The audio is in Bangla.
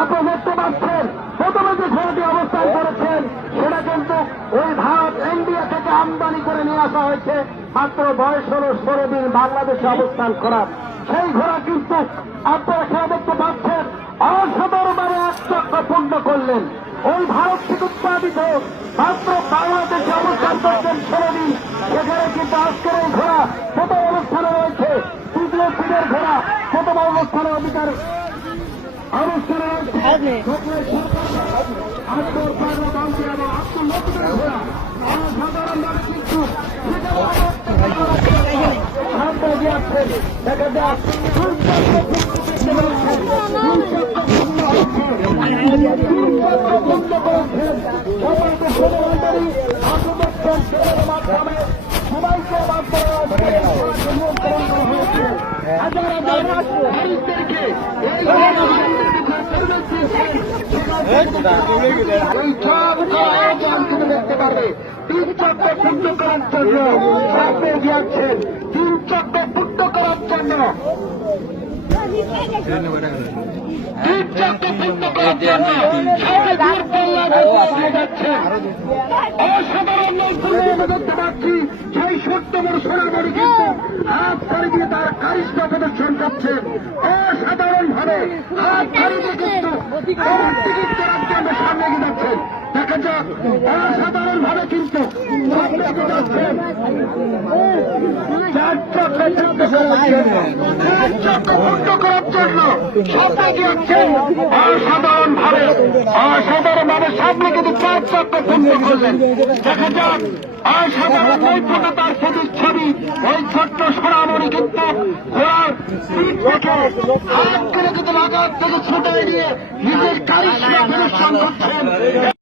আপনি পাচ্ছেন, প্রথমে যে ঘোড়াটি অবস্থান করেছেন, সেটা কিন্তু ওই ভারত ইন্ডিয়া থেকে আমদানি করে নিয়ে আসা হয়েছে। মাত্র বয়স হল ষোলো দিন বাংলাদেশে অবস্থান করার। সেই ঘোড়া কিন্তু আপনারা খেয়ে দেখতে পাচ্ছেন অসাধারণভাবে এক পূর্ণ করলেন। ওই ভারত থেকে উৎপাদিত মাত্র বাংলাদেশে অবস্থান করছেন ষোলো দিন। সেখানে কিন্তু আজকের এই ঘোড়া প্রথম অবস্থানে রয়েছে। তৃতীয় সিটের ঘোড়া প্রথম অবস্থানে অধিকার অবস্থানে রয়েছে আকবর পাগলা বাউন্ডি এবং আব্দুল লতিফের ঘোড়া অসাধারণভাবে কিন্তু সামনে দিয়েছেন দেখা যাক সবাইকে এই সব দেখতে পারবে তিন চক্র পুণ্য করার জন্য সামনে দিয়েছেন তিন চক্র পুণ্য করার জন্য তিন চক্র পুণ্য করার জন্য অসাধারণ নৈপুণ্য দেখতে পাচ্ছি সেই সত্যমর সোনামণি কিন্তু হাত ছাড়ি দিয়ে তার কারিশমা প্রদর্শন করছেন ভাবে হাত ছাড়ি কিন্তু আমার সামনে এগিয়ে যাচ্ছেন দেখা যাক অসাধারণ ভাবে অসাধারণ ভাবে সামনে কিন্তু চার চক্র করলেন দেখা যাক অসাধারণ নৈপুণ্যতার প্রতিচ্ছবি ওই ছোট্ট সোনামণি কিন্তু করে কিন্তু লাগার থেকে ছুটে নিয়ে নিজের কারিশমা প্রদর্শন করছেন।